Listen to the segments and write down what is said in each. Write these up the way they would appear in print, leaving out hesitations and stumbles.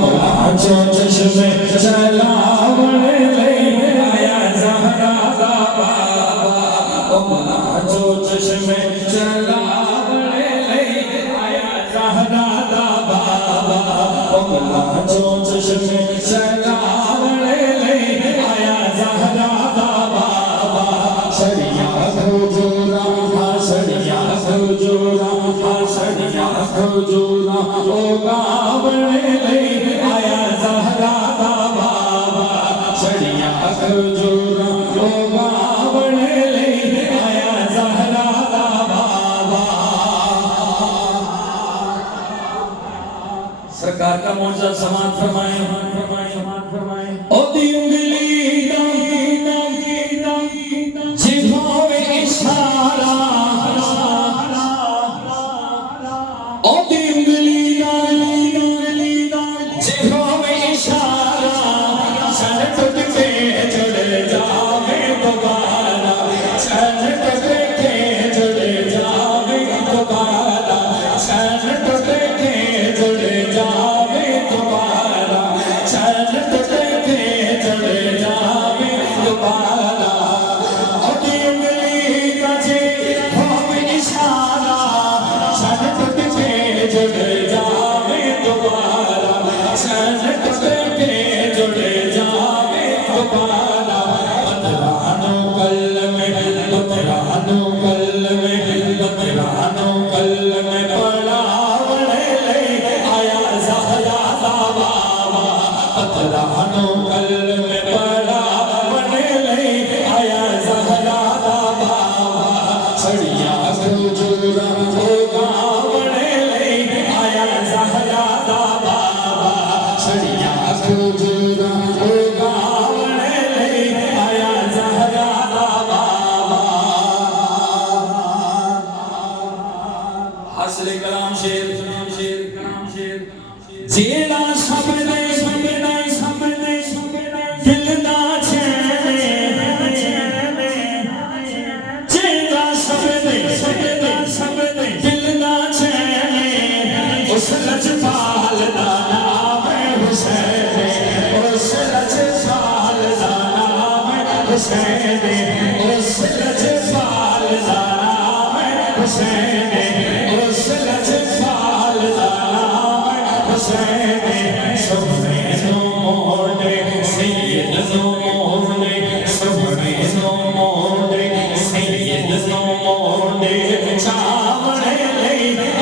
مولا جو چشم جلاوڑ لے آیا زہرا دا بابا مولا جو چشم جلاوڑ لے آیا زہرا دا بابا مولا جو چشم جلاوڑ لے آیا زہرا دا بابا سڑیا کھجورا سڑیا کھجورا سڑیا کھجورا او گاوڑ لے آیا زہرا دا بابا سڑیا کھجورا او گاوڑ لے آیا زہرا دا بابا سرکار کا معجزہ سماعت فرمائیں او دی انگلی جبھوں میں اشارہ او دی انگلی جبھوں میں اشارہ چل ٹوٹ کے جڑ جاوے دوبارہ چل ٹوٹ کے جڑ جاوے دوبارہ چل ٹوٹ کے جڑ جاوے دوبارہ چل ٹوٹ کے جڑ جاوے دوبارہ او دی انگلی کا جبھوں میں اشارہ چل ٹوٹ کے جڑ جاوے دوبارہ چل ٹوٹ کے جڑ جاوے دوبارہ بطرانو قلب پڑاوڑ لے آیا زہرا دا بابا بطرانو قلب پڑاوڑ لے آیا زہرا دا بابا سڑیا کھجورا او گاوڑ لے آیا زہرا دا بابا سڑیا کھجورا او گاوڑ لے آیا زہرا دا بابا حاصل کلام شیر جیڑا سبنے دل دا چھیڑے جیڑا سبنے دل دا چھیڑے اس لجپال دا نام حسین اس لجپال دا نام حسین اس لجپال دا نام حسین اس لجپال دا نام حسین سبنے نو موڑے سید نو موڑے سبنے نو موڑے سید نو موڑے چاوڑ لے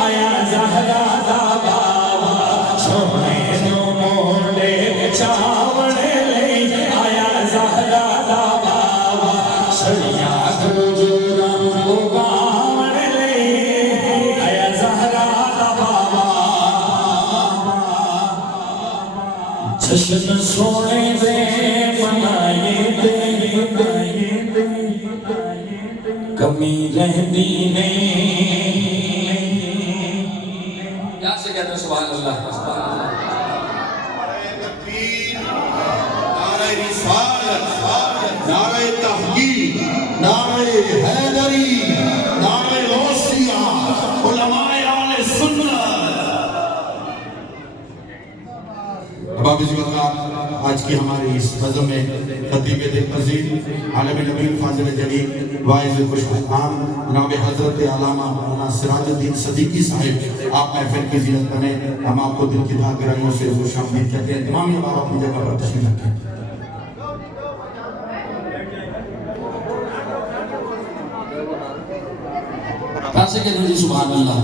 آیا زہرا دا بابا سبنے نو موڑے چاوڑ لے آیا زہرا دا بابا سڑیا کھجورا او گاوڑ لے آیا زہرا دا بابا جشن سونے دے منائے دے کمی رہنی نہیں یاد سے کہتے ہیں سبحان اللہ نعرہ تکبیر نعرہ رسالت نعرہ تحقیق نعرہ حیدری نعرہ غوثیہ علماء آل سنت اباب جوکار آج کی ہماری اس نظم میں خطیب دل پذیر عالم نبی فاضل جلیل واعظ خوش عام جناب حضرت علامہ مولانا سراج الدین صدیقی صاحب آپ محفل کی زیارت کریں ہم آپ کو دل کی دھاک گہرائیوں سے خوش آمدید کہتے ہیں تمام بار اپنی جگہ پر تشریف رکھیں کیسے کہتے ہیں جی سبحان اللہ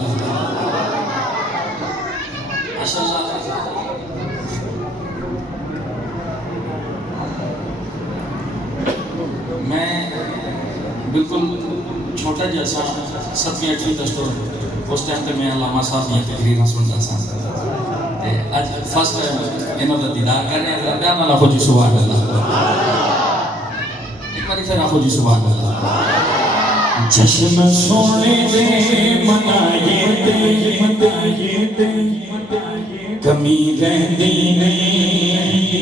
ماشاءاللہ میں بالکل چھوٹا جیسا 7ویں 8ویں دستور اس ٹائم تک میں علامہ صاحب یہ تقریریں سنتا سا آج فرسٹ ٹائم انہوں نے دیدار کرنے ہیں بیان اللہ خود جی سبحان اللہ ایک باری پھر آخو جی سبحان اللہ چشم سونے دے منائے دے کمی رہنی نہیں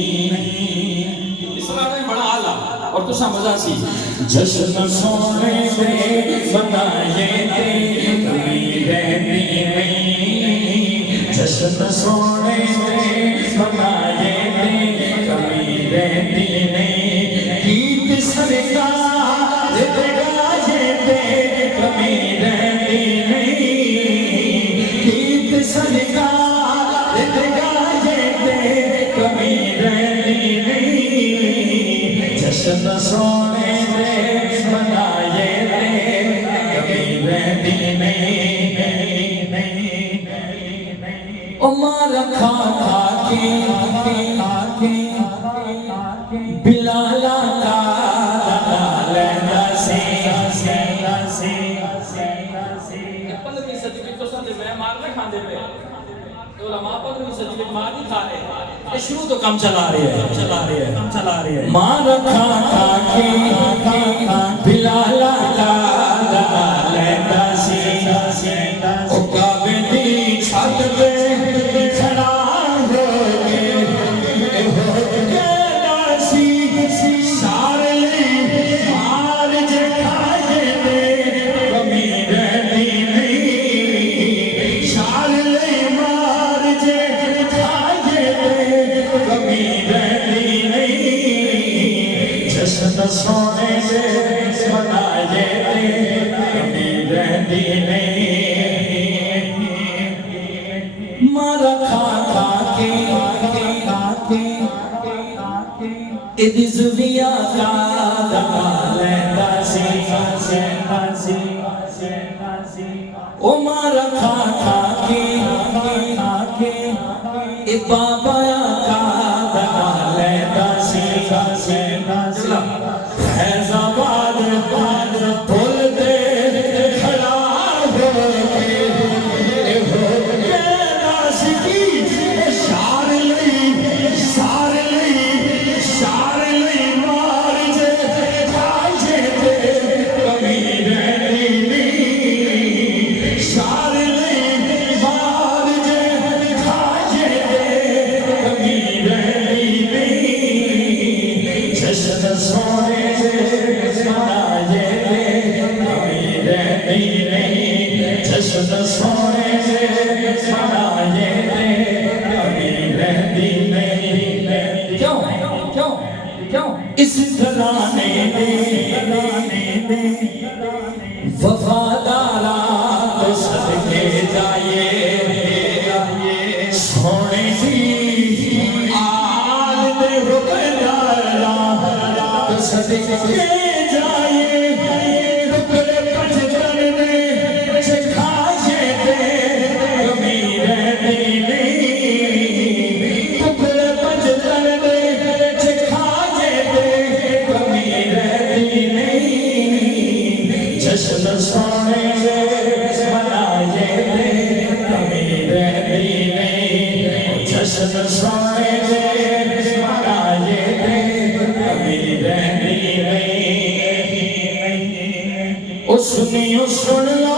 اس طرح میں بڑا آلہ اور تو سا مزہ سی جشن سونے دے منائے دے کمی رہنی نہیں جشن سونے دے بنائے تھے کمی رہتی نہیں گیت سرکار گائے تھے کمی رہتی نہیں گیت سرکار گائے تھے کمی رہتی نہیں جشن سونے سے منائے تھے کمی رہتی نہیں عمر کھا کھا کے بلالا کا لینا سے پندرہویں صدی میں تو سندے میں مار نہ کھاندے پہ علماء پندرہویں صدی میں مار نہیں کھا رہے یہ شروع تو کم چلا رہے ہیں مار کھا کھا کے بلالا کا لینا سے او کعبے دی چھت پہ کھڑا ہو کے سار لے مار جے کھائے دے کمی رہتی نہیں سار لے مار جے کھائے دے کمی رہتی نہیں جشن سونے سے منائے دے کمی رہتی نہیں مارا کھا کھا کے ادھی زبیا کا دکھا لیتا سی او مارا کھا کھا کے بابا کا دکھا لیتا سی حیض آباد بھول دے کھڑا ہو کے اس گھرانے میں وفادارات صدقے جائے سونے دی آل دے حکمران صدقے جائے رکڑ پچھتر دے چکھائے دے کمی رہتی نہیں رکڑ پچھتر دے جشن سونے سے منائے تھے کمی رہتی نہیں جشن سونے سے منائے تھے کمی رہتی نہیں او سنیو سن لو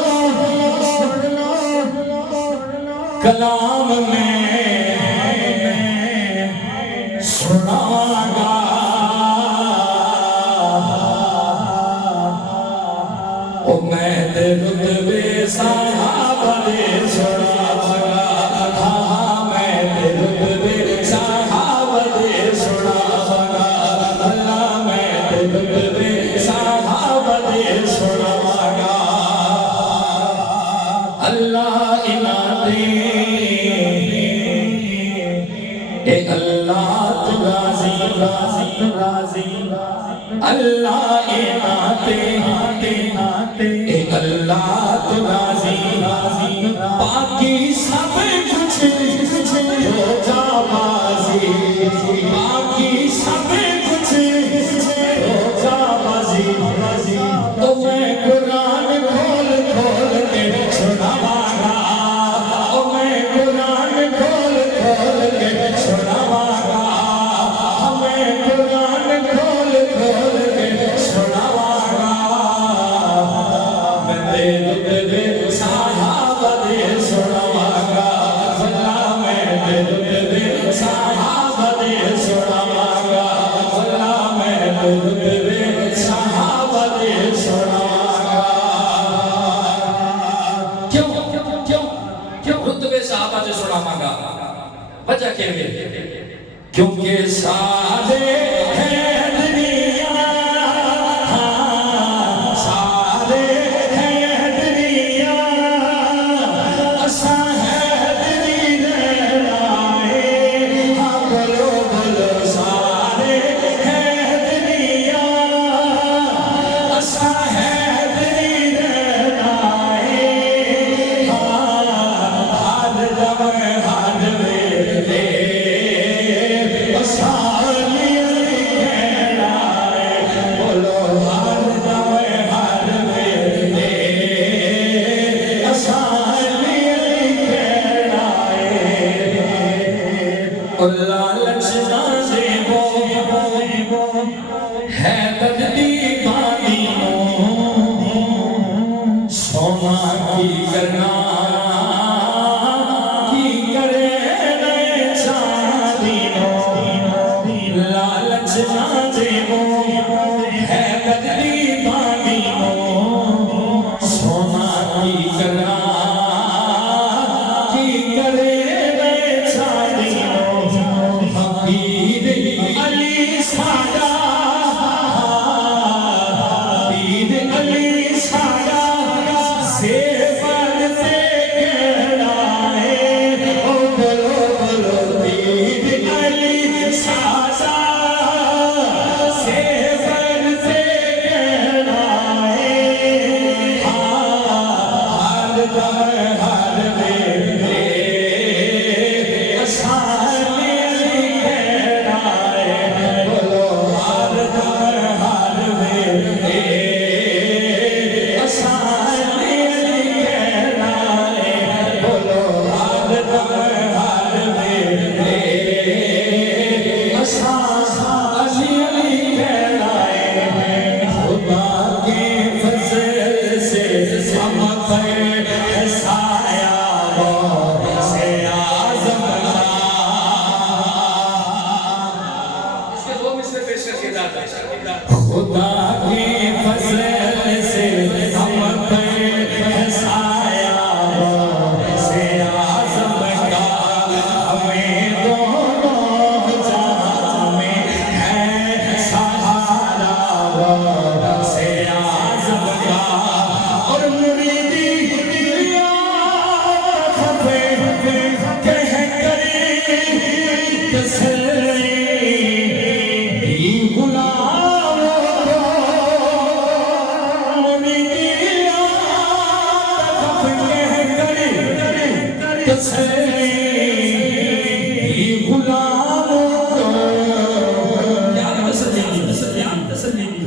کلام میں سناواں گا میں تے رتبے صحابہ دے سناواں گا ہاں میں تے رتبے صحابہ دے سناواں گا اللہ میں تے رتبے صحابہ دے سناواں گا اللہ انعام اے اللہ تو راضی اللہ انعام اے اللہ تو راضی باقی سب کچھ ہو جا بازی باقی سب کچھ ہو جا بازی تو میں قرآن کھول کے سناواں گا او میں قرآن کھول کے سناواں گا میں قرآن کھول کے سناواں گا میں تیرے صحابہ دے سناواں گا اللہ میں تیرے صحابہ دے سناواں وجہ کے لیے کیونکہ سارے ہیں دنیا سارے ہیں دنیا اساں ہے دنی رہنائے بولو بولو سارے ہیں دنیا اساں ہے دنی رہنائے ہر دم ہر ویلے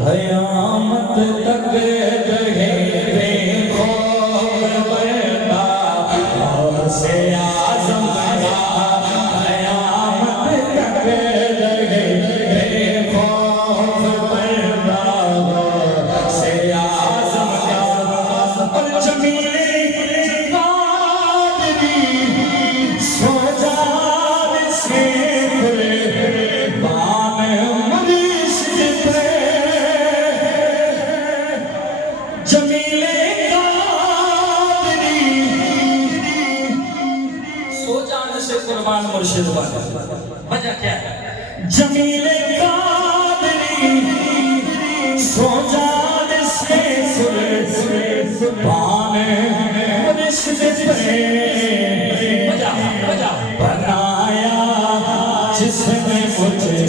قیامت تک رہے خوف پیدا سے اعظم کا قیامت تک رہے خوف پیدا سے اعظم کا اور جمیل قادری سو جان سے مرشد وجہ کیا ہے جمیل قادری سو جان سے سلطان مرشد وجہ بنایا جس نے مجھے